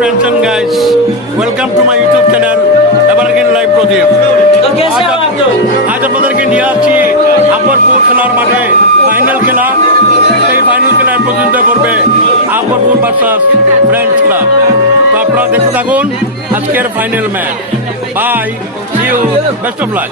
friends and guys, welcome to my YouTube channel Evergreen Live Pradeep. আজ আপনাদেরকে নিয়ে আসছি আকবরপুর খেলার মাঠে ফাইনাল খেলা। এই ফাইনাল খেলা প্রতিযোগিতা করবে আকবরপুর ভার্সাস ফ্রেন্ডস ক্লাব। তো আপনারা দেখতে থাকুন আজকের final match. Bye, see you, best of luck.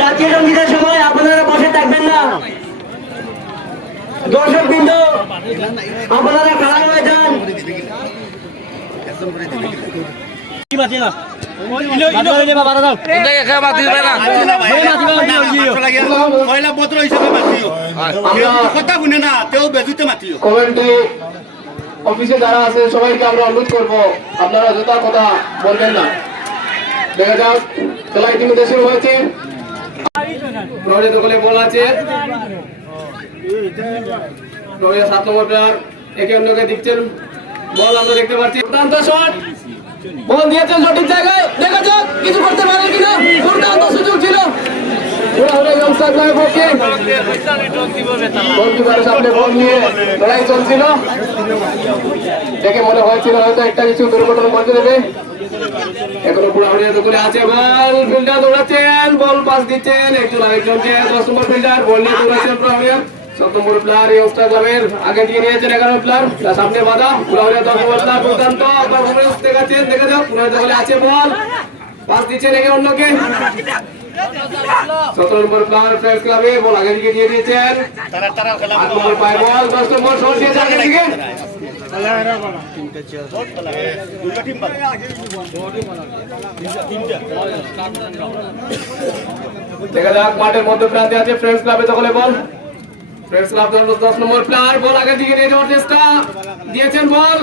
জাতীয় সঙ্গীতের সময় আপনারা বসে থাকবেন না। দর্শক বৃন্দ আপনারা খাড়া হয়ে যান। অফিসে যারা আছে সবাইকে আমরা অনুরোধ করবো আপনারা যথা কথা বলবেন না। দেখা যাক খেলা ইতিমধ্যে শুরু হয়েছে। দোকানে বল আছে, 7 নম্বর প্লেয়ার একে অন্যকে দিচ্ছেন বল, আমরা দেখতে পাচ্ছি। দুর্দান্ত শট, বল দিয়েছেন সঠিক জায়গায়, দেখা যাক কিছু করতে পারে কিনা। দুর্দান্ত সুযোগ ছিল, সামনে বল নিয়ে লড়াই চলছিল। দেখে মনে হয়েছিল হয়তো একটা কিছু দুর্ঘটনা ঘটে দেবে। এখনো পুরো দোকানে আছে, বল ফিল্ডার দৌড়াচ্ছেন, বল পাস দিচ্ছেন একজন আরেকজনকে। 10 নম্বর ফিল্ডার বল নিয়ে দৌড়াচ্ছেন পুরাউড়িয়া। 7 নম্বর প্লেয়ার ইয়ংস্টার ক্লাবের আগে দিয়ে নিয়েছেন 11 প্লেয়ার, সামনে বাধা পুরাউড়িয়া। 10 নম্বর প্লেয়ার দুর্দান্ত দেখাচ্ছেন, দেখা যাক পুরো দোকানে আছে, বল পাস দিচ্ছেন একে অন্যকে। 17 নম্বর প্লেয়ার ফ্রেন্ডস ক্লাবে বল আগে দিকে দিয়ে দিয়েছেন, 8 নম্বর পায় বল, 10 নম্বর শট দিয়েছে আগে দিকে। দেখা যাক মাঠের মধ্যে প্রান্তে আছে ফ্রেন্ডস ক্লাবে দখলে বল। ফ্রেন্ডস ক্লাব 10 নম্বর প্লেয়ার বল আগে দিকে নিয়ে যাওয়ার চেষ্টা, দিয়েছেন বল,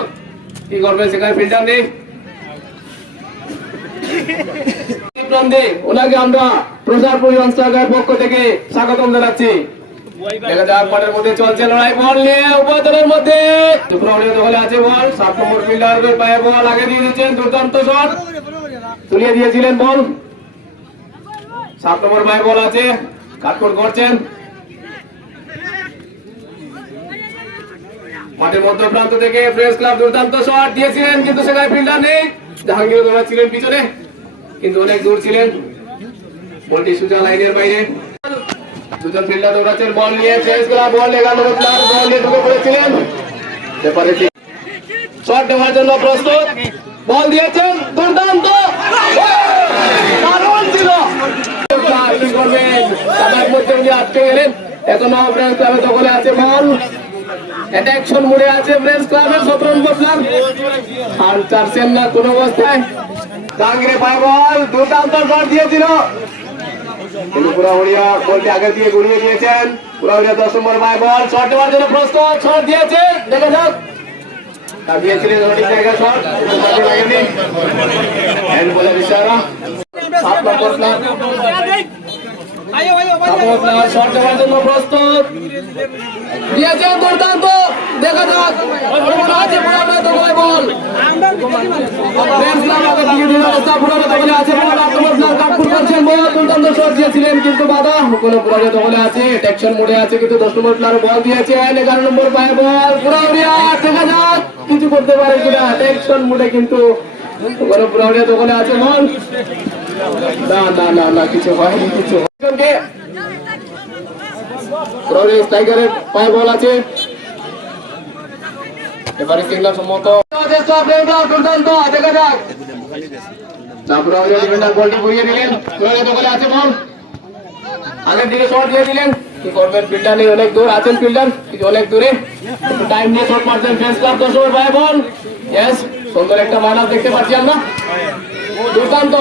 কি করবেন সেখানে ফিল্ডার নেই। ওনাকে আমরা প্রচার পরিবহন পক্ষ থেকে স্বাগতম জানাচ্ছি। দেখা যাক মাঠের মধ্যে চলছে লড়াই, বল নিয়ে উপাদানের মধ্যে দখলে আছে বল। 7 নম্বর ফিল্ডারের পায়ে বল আগে দিয়ে দিচ্ছেন, দুর্দান্ত শট তুলিয়ে দিয়েছিলেন বল। 7 নম্বর পায়ে বল আছে, কাটকট করছেন। মাঠের মধ্য প্রান্ত থেকে ফ্রেন্ডস ক্লাব দুর্দান্ত শট দিয়েছিলেন, কিন্তু সেখানে ফিল্ডার নেই। জাহাঙ্গীর দৌড়াচ্ছিলেন পিছনে, কিন্তু অনেক দূর ছিলেন, বলটি সোজা লাইনের বাইরে। দুজন ফিল্ডার দৌড়াচ্ছেন বল নিয়ে, ফ্রেন্ডস ক্লাব বল 11 নম্বর প্লেয়ার বল নিয়ে ঢুকে পড়েছিলেন। শট দেওয়ার জন্য প্রস্তুত, বল দিয়েছেন, দুর্দান্ত দারুণ ছিল। আটকে গেলেন, এখনো ফ্রেন্ডস ক্লাবে দখলে আছে বল। অ্যাটাকশন মোডে আছে ফ্রেন্ডস ক্লাবের 17 নম্বর প্লেয়ার, আর চারছেন না কোন অবস্থায়। জাহাঙ্গীরে পায় বল, দুর্দান্ত শট দিয়েছিল, কিন্তু পুরাউড়িয়া বলটি আগে দিয়ে ঘুরিয়ে দিয়েছেন। পুরাউড়িয়া 10 নম্বর পায় বল, শট দেওয়ার জন্য প্রস্তুত, শট দিয়েছে, দেখা যাক দিয়েছিলেন সঠিক জায়গায় শট, লাগেনি। হ্যান্ড বলের ইশারা। 7 নম্বর প্লেয়ার শট দেওয়ার জন্য প্রস্তুত, দিয়েছেন দুর্দান্ত দেখা যাক ওখানে আছে পুরানো দখলে বল ফ্রেন্ডস ক্লাব আগে দিকে দিল অবস্থা পুরানো দখলে আছে বল আক্রমণ প্লেয়ার কাটপুর করছেন বল দুর্দান্ত শট দিয়েছিলেন কিন্তু বাধা কোনো পুরানো দখলে আছে টেকশন মোডে আছে কিন্তু 10 নম্বর প্লেয়ার বল দিয়েছে 11 নম্বর পায়ে বল পুরাউরিয়া দেখা যাক কিছু করতে পারে কিনা টেকশন মোডে কিন্তু কোনো পুরাউরিয়া দখলে আছে বল না কিছু হয়নি কিছু হয়নি পুরাউরিয়া স্ট্রাইকারের পায়ে বল আছে এবারে সিগন্যাল সম্মত চেষ্টা দুর্দান্ত দেখা যাক তারপরে ডিফেন্ডার বলটি ঘুরিয়ে দিলেন পুরাউরিয়া দখলে আছে বল আগের দিকে শট দিয়ে দিলেন কি করবেন ফিল্ডার নেই অনেক দূর আছেন ফিল্ডার কিছু অনেক দূরে একটু টাইম নিয়ে শট মারছেন ফ্রেন্ডস ক্লাব 10 ওভার পায়ে বল ইয়েস সুন্দর একটা মাইনাস দেখতে পাচ্ছি আমরা দুর্দান্ত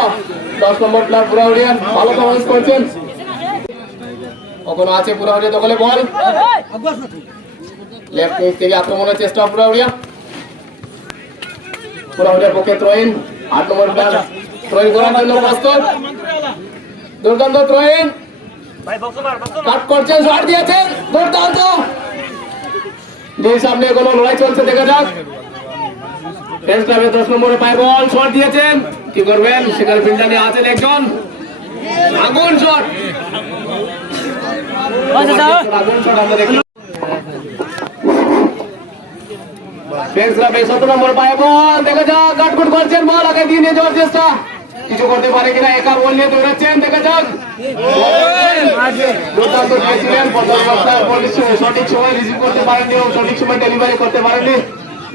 10 নম্বর প্লেয়ার পুরাউরিয়া ভালো পারফরম্যান্স করছেন কখনো আছে পুরাউরিয়া দখলে বল লেফট উইং থেকে আক্রমণের চেষ্টা পুরাউরিয়ার পক্ষে থ্রোইন 8 নম্বর প্লেয়ার থ্রোইন করার জন্য প্রস্তুত দুর্দান্ত থ্রোইন কাট করছেন শট দিয়েছেন দুর্দান্ত সামনে কোনো লড়াই চলছে দেখা যাক ফ্রেন্ডস ক্লাবে 10 নম্বরে পায় বল শট দিয়েছেন কি করবেন সেখানে ফিল্ডারে আছেন একজন আগুন শট আগুন শট আমরা দেখি ফ্রেন্ডস ক্লাবে 17 নম্বর পায় বল দেখা যাক কাটকুট করছেন বল আগে দিয়ে নিয়ে যাওয়ার চেষ্টা কিছু করতে পারে কিনা একা বল নিয়ে দৌড়াচ্ছেন দেখা যাক দুর্দান্ত দিয়েছিলেন সঠিক সময় রিসিভ করতে পারেননি এবং সঠিক সময় ডেলিভারি করতে পারেননি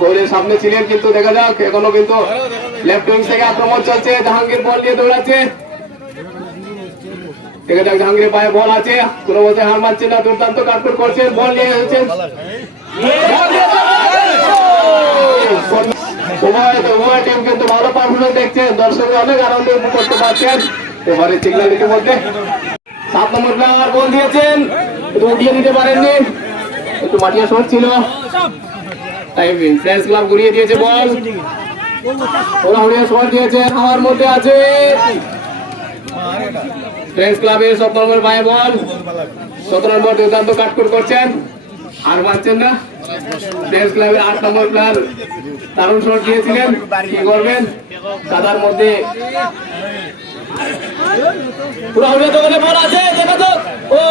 গোলের সামনে ছিলেন কিন্তু দেখা যাক এখনো কিন্তু লেফট উইং থেকে আক্রমণ চলছে জাহাঙ্গীর বল নিয়ে দৌড়াচ্ছে দেখা যাক জাহাঙ্গীরের পায়ে বল আছে কোনো বলতে হার মারছে না দুর্দান্ত কাটকুট করছেন বল নিয়ে এসেছেন উভয় টিম কিন্তু ভালো পারফরমেন্স দেখছেন দর্শক অনেক আনন্দ উপভোগ করতে পারছেন এবারে সিগন্যাল ইতিমধ্যে 7 নম্বর প্লেয়ার বল দিয়েছেন একটু উঠিয়ে দিতে পারেননি একটু মাটিয়া শট ছিল তাই ফ্রেন্ডস ক্লাব ঘুরিয়ে দিয়েছে বল পুরাউরিয়া শট দিয়েছেন হাওয়ার মধ্যে আছে ফ্রেন্ডস ক্লাবের 7 নম্বর পায়ে বল 17 নম্বর দুর্দান্ত কাটকুট করছেন আর মারছেন না ফ্রেন্ডস ক্লাবের 8 নম্বর প্লেয়ার দারুণ শট দিয়েছিলেন কি করবেন কাদার মধ্যে পুরাউরিয়া দোকানে বল আছে দেখা তো ও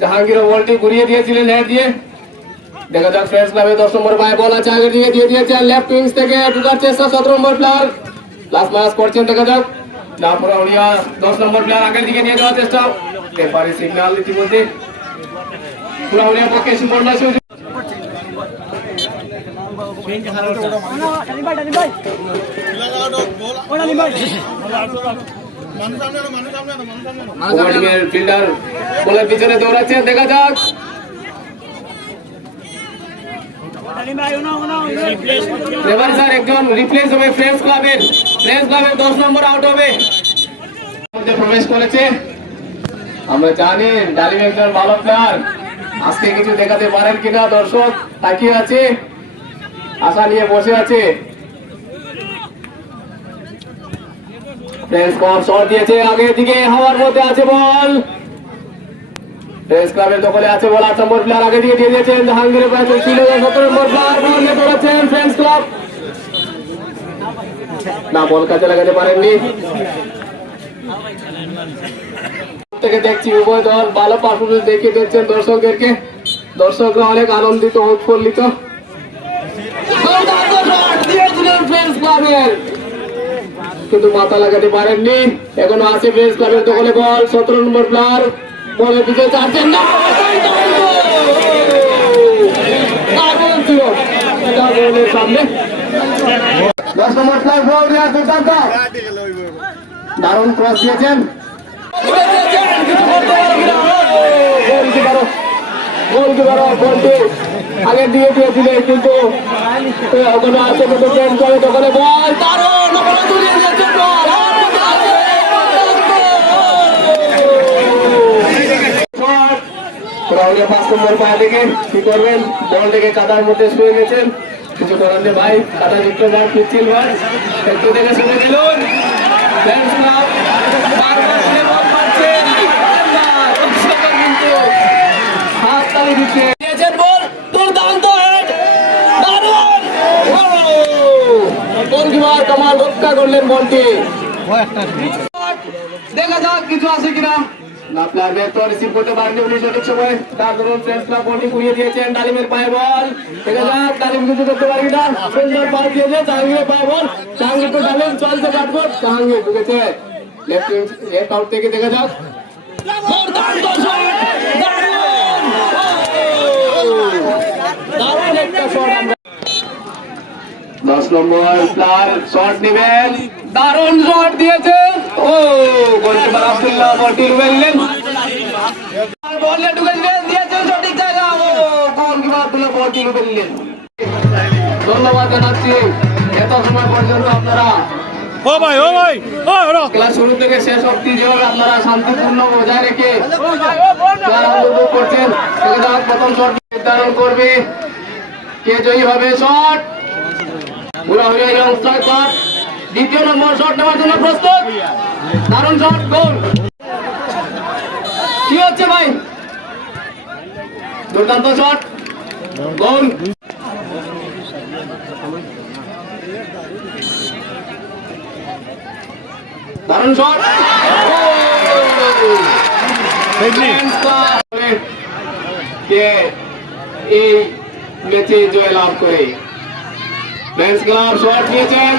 জাহাঙ্গীর বলটি ঘুরিয়ে দিয়েছিলেন হেড দিয়ে দেখা যাক ফ্রেন্ডস ক্লাবে 10 নম্বর পায়ে বল আছে আগে দিয়ে দিয়ে দিয়েছেন লেফট উইংস থেকে ঢোকার চেষ্টা 17 নম্বর প্লেয়ার প্লাস মাস করছেন দেখা যাক না পুরাউরিয়া 10 নম্বর প্লেয়ার আগের দিকে নিয়ে যাওয়ার চেষ্টা এবারে সিগন্যাল ইতিমধ্যে পুরাউরিয়া পক্ষে সুবর্ণ সুযোগ ফিল্ডার বলের পিছনে দৌড়াচ্ছে দেখা যাক এবার স্যার একজন রিপ্লেস হবে ফ্রেন্ডস ক্লাবের 10 নম্বর আউট হবে প্রবেশ করেছে আমরা জানি ডালিম একজন ভালো প্লেয়ার আজকে কিছু দেখাতে পারেন কিনা দর্শক তাকিয়ে আছে আশা নিয়ে বসে আছে ফ্রেন্ডস ক্লাব শট দিয়েছে আগের দিকে হাওয়ার মধ্যে আছে বল ফ্রেন্ডস ক্লাবের দখলে আছে বল 8 নম্বর প্লেয়ার আগে দিয়ে দিয়েছেন জাহাঙ্গীরের পাশে ছিল 17 নম্বর প্লেয়ার বল নিয়ে দৌড়াচ্ছেন ফ্রেন্ডস ক্লাব না বল কাছে লাগাতে পারেননি থেকে দেখছি উভয় দল ভালো পারফরমেন্স দেখিয়ে দিচ্ছেন দর্শকদেরকে দর্শকরা অনেক আনন্দিত উৎফুল্লিত কিন্তু মাথা লাগাতে পারেননি এখনো আছে ফ্রেন্ডস ক্লাবের দখলে বল 17 নম্বর প্লেয়ার বলের পিছনে চাচ্ছেন না সামনে 10 নম্বর প্লেয়ার বল দেওয়ার দুর্দান্ত দারুণ ক্রস দিয়েছেন আগের দিয়ে দিয়েছিল কিন্তু ওখানে আছে দোকানে বল কি করবেন বল থেকে কাদার মধ্যে শুয়ে গেছেন কিছু করার নেই ভাই কাদা যুক্ত বল পিচ্ছিল ভাই একটু দেখে শুনে দিলুন করলেন বলটি দেখা যাক কিছু আছে কিনা না প্লেয়ার ব্যাট তো রিসিভ করতে পারেনি উনি সঠিক সময় তার ধরুন ফ্রেন্ডস ক্লাব বলটি কুড়িয়ে দিয়েছেন ডালিমের পায়ে বল দেখা যাক ডালিম কিছু করতে পারে কিনা সুন্দর পাস দিয়েছে জাহাঙ্গীরের পায়ে বল জাহাঙ্গীর তো ডালিম চলছে কাটবট জাহাঙ্গীর ঢুকেছে লেফট আউট থেকে দেখা যাক দারুণ একটা শট আমরা 10 নম্বর প্লেয়ার শট নেবেন দারুণ শট দিয়েছে ও গোলকিপার আব্দুল্লাহ বলটি রুবেলেন বলে ঢুকে দিয়েছে সঠিক জায়গা ও গোলকিপার আব্দুল্লাহ বলটি রুবেলেন ধন্যবাদ জানাচ্ছি এত সময় পর্যন্ত আপনারা ও ভাই ক্লাস শুরু থেকে শেষ অবধি যেভাবে আপনারা শান্তিপূর্ণ বজায় রেখে খেলা উপভোগ করছেন প্রথম শট নির্ধারণ করবে কে জয়ী হবে শট পুরোপুরি এবং স্ট্রাইকার দ্বিতীয় নম্বর শট নেওয়ার জন্য প্রস্তুত দারুণ শট গোল কি হচ্ছে ভাই দুর্দান্ত শট গোল দারুণ শট কে এই ম্যাচে জয় লাভ করে ফ্রেন্ডস ক্লাব শট নিয়েছেন